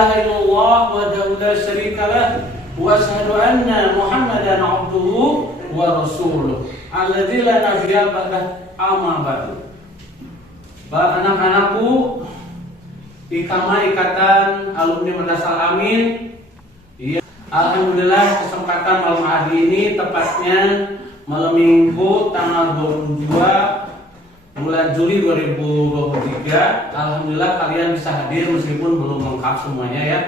ilaha illallah wahdahu la syarika lah wa asyhadu anna Muhammadan abduhu wa rasuluh alladzi la nabiyya ba'dah amma ba'du. Anak-anakku, Ikatan Alumni Madrasah Al-Amin, ya, alhamdulillah kesempatan malam hari ini tepatnya malam Minggu tanggal 22 bulan Juli 2023. Alhamdulillah kalian bisa hadir meskipun belum lengkap semuanya ya.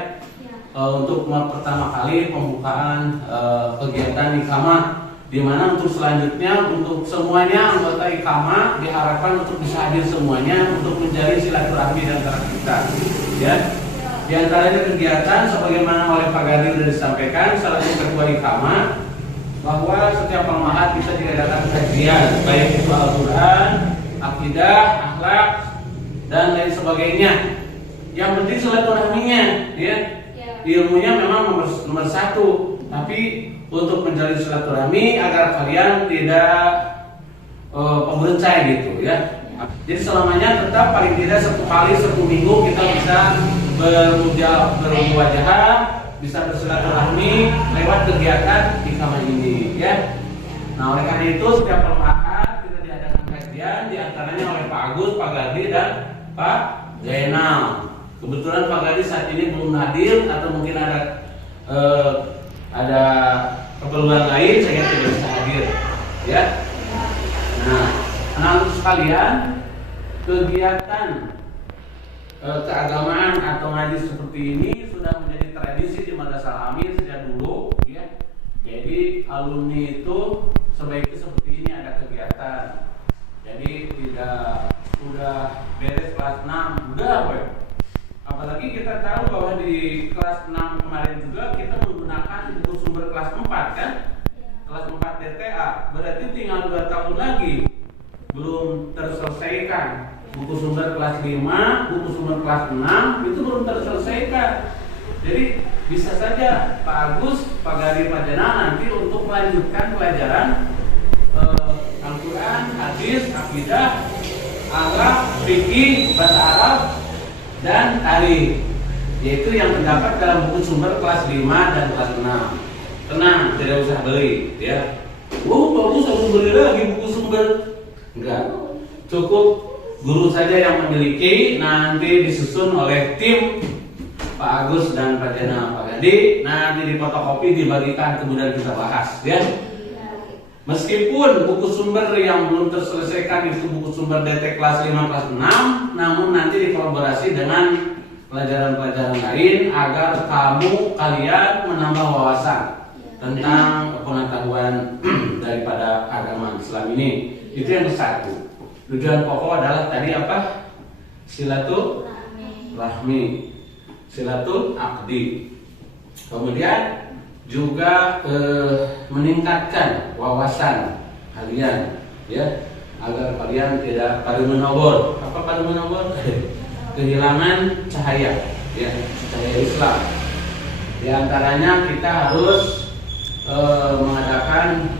Untuk pertama kali pembukaan kegiatan Ikamah, di mana untuk selanjutnya untuk semuanya anggota Ikamah diharapkan untuk bisa hadir semuanya untuk menjalin silaturahmi di antara kita ya. Di antaranya kegiatan sebagaimana oleh Pak Gadi sudah disampaikan selaku ketua Ikamah, bahwa setiap malam Ahad bisa diadakan kajian baik itu Al-Quran, akidah, akhlak dan lain sebagainya. Yang penting silaturahminya ya. Ilmunya memang nomor satu, tapi untuk menjalin silaturahmi agar kalian tidak pemberencai gitu ya. Jadi selamanya tetap paling tidak satu minggu kita bisa bermujahadah, bisa bersilaturahmi lewat kegiatan Ikamah ini ya. Nah oleh karena itu setiap malam Ahad kita diadakan kajian, diantaranya oleh Pak Agus, Pak Gadi dan Pak Zainal. Kebetulan Pak Gadi saat ini belum hadir atau mungkin ada keperluan lain sehingga tidak bisa hadir ya. Nah, anak-anak sekalian, kegiatan keagamaan atau ngaji seperti ini sudah menjadi tradisi di Madrasah Al-Amin sejak dulu ya. Jadi alumni itu sebaiknya seperti ini ada kegiatan. Jadi tidak sudah beres kelas 6 udah apalagi kita tahu bahwa di kelas 6 kemarin juga kita menggunakan buku sumber kelas 4 kan? Kelas 4 DTA, berarti tinggal 2 tahun lagi belum terselesaikan. Buku sumber kelas 5, buku sumber kelas 6 itu belum terselesaikan. Jadi bisa saja Pak Agus, Pak Gadi, Pak Zainal nanti untuk melanjutkan pelajaran Al-Quran, hadis, akidah, akhlak, fikih, bahasa Arab dan tarikh, yaitu yang terdapat dalam buku sumber kelas 5 dan kelas 6. Tenang, tidak usah beli ya. Bagus harus beli lagi buku sumber. Enggak, cukup guru saja yang memiliki, nanti disusun oleh tim Pak Agus dan Pak Zainal, Pak Gadi, nanti difotokopi, dibagikan, kemudian kita bahas ya. Meskipun buku sumber yang belum terselesaikan itu buku sumber DT kelas 5 kelas 6, namun nanti dikolaborasi dengan pelajaran-pelajaran lain agar kalian menambah wawasan tentang pengetahuan daripada agama Islam ini. Itu yang satu. Tujuan pokok adalah tadi apa? Silaturahmi, silatul akdi. Kemudian juga meningkatkan wawasan kalian ya, agar kalian tidak padu menobor. Apa padu menobor? Kehilangan cahaya ya, cahaya Islam. Di antaranya kita harus mengadakan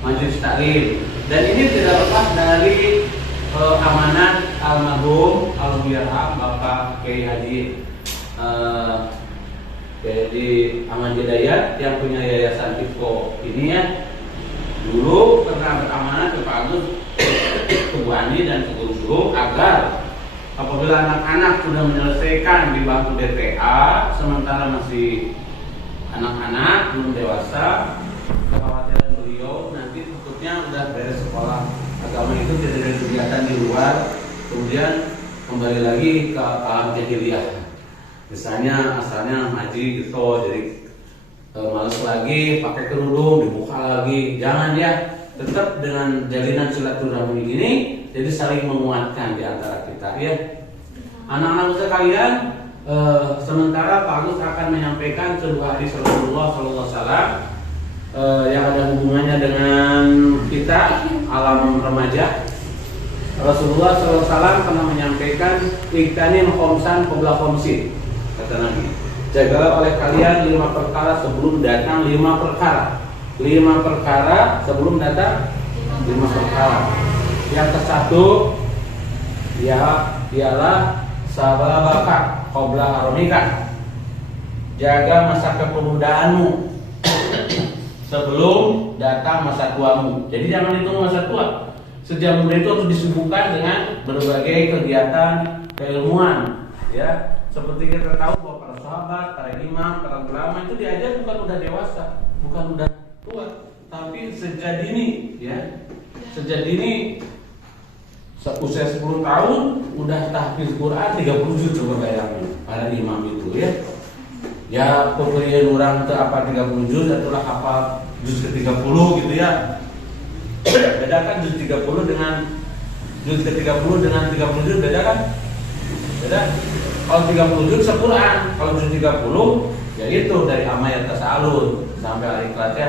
majelis taklim, dan ini tidak lepas dari amanat almarhum almarhum Bapak Kiai Haji jadi Aman Hidayat yang punya yayasan Tifko ini ya. Dulu pernah beramanat ke Pak Agus, ke Bu Ani dan ke guru-guru agar apabila anak-anak sudah menyelesaikan di bangku DTA sementara masih anak-anak belum dewasa, kekhawatiran beliau nanti takutnya udah beres sekolah agama itu tidak ada kegiatan di luar, kemudian kembali lagi ke alam jahiliyah. Misalnya asalnya ngaji gitu, jadi males lagi pakai kerudung, dibuka lagi. Jangan ya, tetap dengan jalinan silaturahmi ini, jadi saling menguatkan di antara kita ya. Anak-anak sekalian, sementara Pak Agus akan menyampaikan sebuah hadis Rasulullah SAW yang ada hubungannya dengan kita alam remaja. Rasulullah SAW pernah menyampaikan iktanim khomsan qabla khomsin. Kata Nabi, jagalah oleh kalian 5 perkara sebelum datang 5 perkara. 5 perkara sebelum datang 5 perkara. Yang ke satu ialah sabar bakar qabla aromika. jaga masa kepemudaanmu sebelum datang masa tuamu. Jadi jangan hitung masa tua. Sejak muda itu harus disibukkan dengan berbagai kegiatan keilmuan, ya. Seperti kita tahu bahwa para sahabat, para imam, para ulama itu diajar bukan udah dewasa, bukan udah tua, tapi sejak dini, ya. Sejak dini, usia 10 tahun udah tahfiz Quran 30 juz, coba bayangin para imam itu, ya. Ya pemberian orang ke apa 30 juz adalah hafal juz ke-30 gitu, ya. Bedakan juz 30 dengan juz ke-30 dengan 30 juz, beda kan? Beda. Kalau 30 juz se-Quran, kalau juz 30 ya itu dari Amayat Tasa'alun sampai Al-Ikhlas, ya.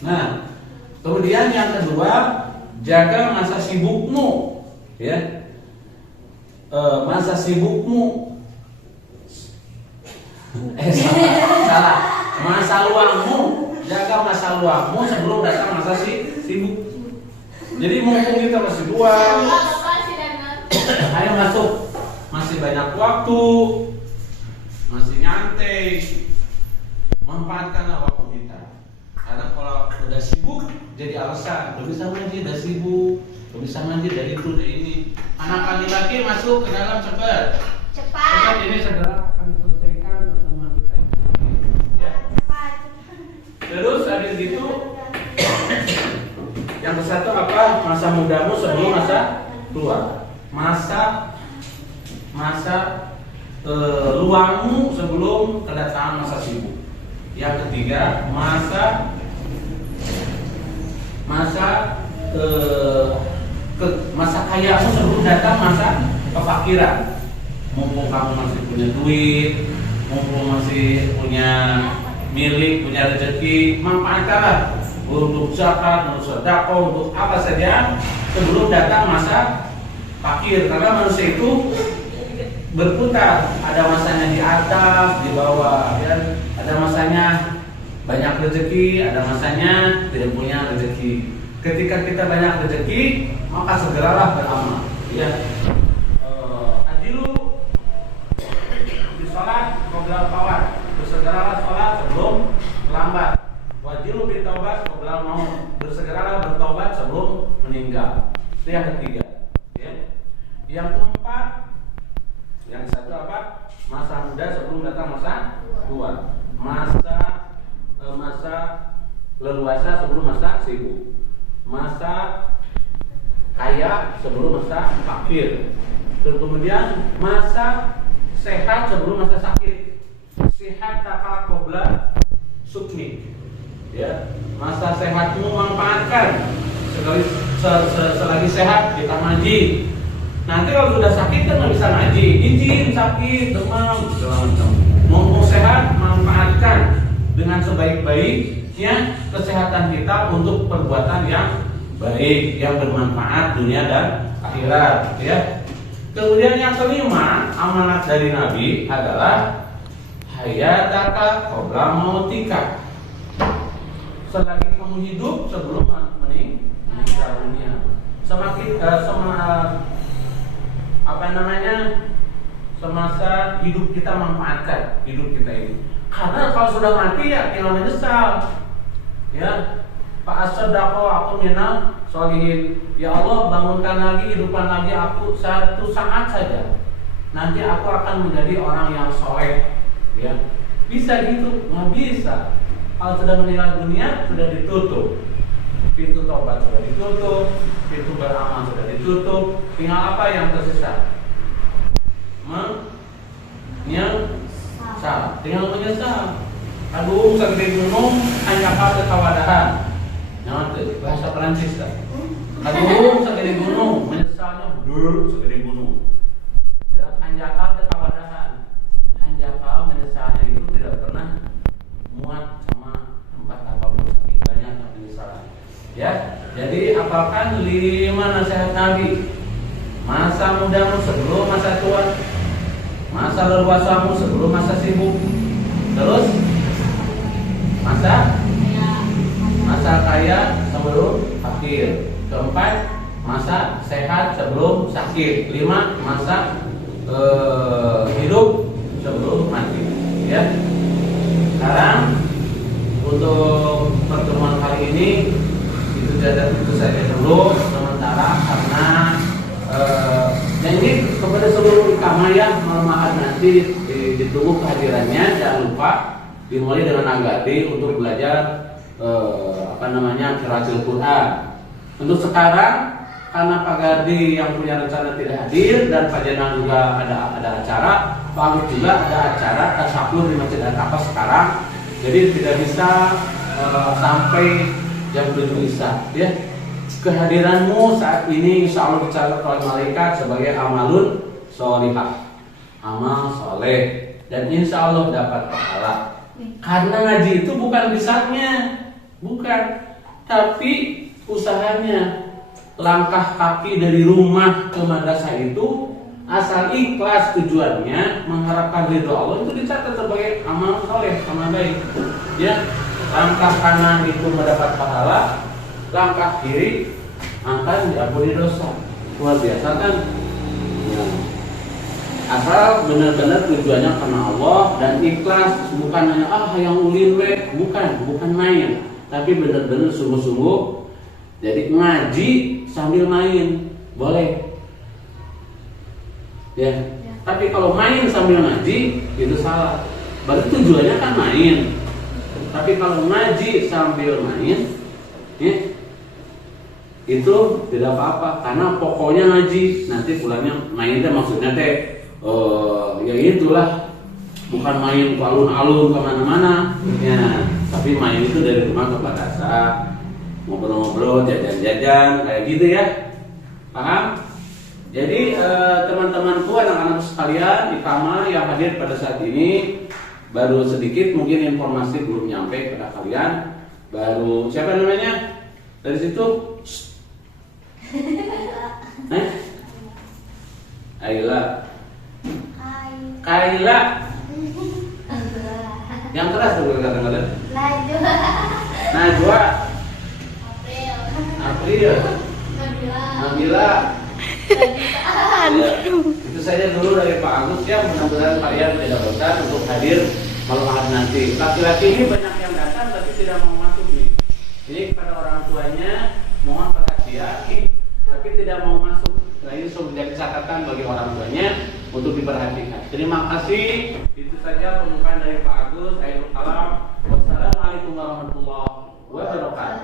Nah, kemudian yang kedua, jaga masa sibukmu, ya. Masa sibukmu. Salah. Masa luangmu, jaga masa luangmu sebelum datang masa sibuk. Jadi mumpung kita masih luang, ayo masuk, masih banyak waktu, masih nyantai, manfaatkanlah waktu kita. Karena kalau udah sibuk jadi alasan, belum bisa mandi, udah sibuk, belum bisa mandi, dari itu, dari ini. Anak laki-laki masuk ke dalam cepat. Cepat ini segera akan diselesaikan pertemuan kita. Ya. Terus habis itu, yang ke satu apa? Masa mudamu sebelum masa tua. Masa luangmu sebelum kedatangan masa sibuk. Yang ketiga, masa kayamu sebelum datang masa kefakiran. Mumpung kamu masih punya duit, mumpung masih punya milik, punya rezeki, manfaatkanlah untuk zakat, untuk sedekah, untuk apa saja sebelum datang masa fakir. Karena manusia itu berputar, ada masanya di atas, di bawah, ya. Ada masanya banyak rezeki, ada masanya tidak punya rezeki. Ketika kita banyak rezeki, maka segeralah beramal, ya. Adilu di sholat qabla fawat, bersegeralah sholat sebelum terlambat. Wajilu bitaubat qabla maut, bersegeralah bertobat sebelum meninggal. Itu yang ketiga, ya. Yang keempat, yang satu apa? Masa muda sebelum datang masa tua. Masa leluasa sebelum masa sibuk. Masa kaya sebelum masa fakir. Kemudian masa sehat sebelum masa sakit. Sehat takal qabla sukmi. Ya, masa sehatmu manfaatkan. Selagi sehat kita ngaji. Nanti kalau sudah sakit kan nggak bisa ngaji, izin sakit, demam, segala macam. Mumpung sehat, manfaatkan dengan sebaik-baiknya kesehatan kita untuk perbuatan yang baik, yang bermanfaat dunia dan akhirat, ya. Kemudian yang kelima, amanat dari Nabi adalah hayataka qabla mautika. Selagi kamu hidup sebelum meninggal dunia. Semasa hidup kita manfaatkan hidup kita ini. Karena kalau sudah mati ya tinggal menyesal. Ya, Pak As-Sadaqo aku minal sholihin. Ya Allah, bangunkan lagi, hidupkan lagi aku satu saat saja. Nanti aku akan menjadi orang yang soleh. Ya, bisa gitu? Nggak bisa. Kalau sudah meninggal dunia sudah ditutup. Pintu taubat sudah ditutup, pintu beramal sudah ditutup. Tinggal apa yang tersisa? Menyesal. Tinggal menyesal. Aduh, segede gunung hanya pada kewadahan. Jangan tuh bahasa Perancis kan. Aduh, segede gunung, menyesalnya segede gunung. Ya, hanya pada kewadahan. Hanya kalau menyesalnya itu tidak pernah muat sama tempat apapun, saking banyak penyesalan. Ya, jadi apalkan 5 nasihat Nabi. Masa mudamu sebelum masa tua, masa leluasamu sebelum masa sibuk, terus masa kaya sebelum fakir. Keempat, masa sehat sebelum sakit. 5, masa hidup sebelum ya malam ahad nanti ditunggu kehadirannya. Jangan lupa dimulai dengan Agadi untuk belajar qiraatul Quran. Untuk sekarang karena Pak Gardi yang punya rencana tidak hadir dan Pak Jenang juga ada acara, Pak Agus juga ada acara tasakur di Masjid Al-Kafah sekarang. Jadi tidak bisa sampai jam 7 Isya ya. Kehadiranmu saat ini insya Allah dicatat oleh malaikat sebagai amalun sholihah, amal soleh, dan insya Allah dapat pahala. Karena ngaji itu bukan lisannya, bukan, tapi usahanya. Langkah kaki dari rumah ke madrasah itu asal ikhlas tujuannya mengharapkan ridho Allah itu dicatat sebagai amal soleh, amal baik ya. Langkah kanan itu mendapat pahala, langkah kiri akan diampuni dosa. Luar biasa kan ya. Asal benar-benar tujuannya karena Allah dan ikhlas, bukan hanya yang ulin bukan main, tapi benar-benar sungguh-sungguh. Jadi ngaji sambil main boleh ya. Tapi kalau main sambil ngaji itu salah. Berarti tujuannya kan main. Tapi kalau ngaji sambil main ya, itu tidak apa-apa, karena pokoknya ngaji. Nanti pulangnya main maksudnya ya itulah, bukan main ke alun-alun kemana-mana ya. Tapi main itu dari rumah ke madrasah, ngobrol-ngobrol, jajan-jajan kayak gitu ya, paham? Jadi teman-temanku, anak-anak sekalian di kamar yang hadir pada saat ini, baru sedikit mungkin informasi belum nyampe pada kalian. Baru siapa namanya dari situ? Aila. Kaila. Yang keras tuh kata-kata. Najwa. April. Nabila. Ya, itu saja dulu dari Pak Agus ya. Mudah-mudahan kalian tidak bosan untuk hadir malam ahad nanti. Laki-laki ini banyak yang datang tapi tidak mau masuk nih. Ini kepada orang tuanya mohon perhatian, tapi tidak mau masuk. Nah, ini sudah menjadi catatan bagi orang tuanya untuk diperhatikan. Terima kasih. Itu saja pembukaan dari Pak Agus. Wassalamualaikum warahmatullahi wabarakatuh.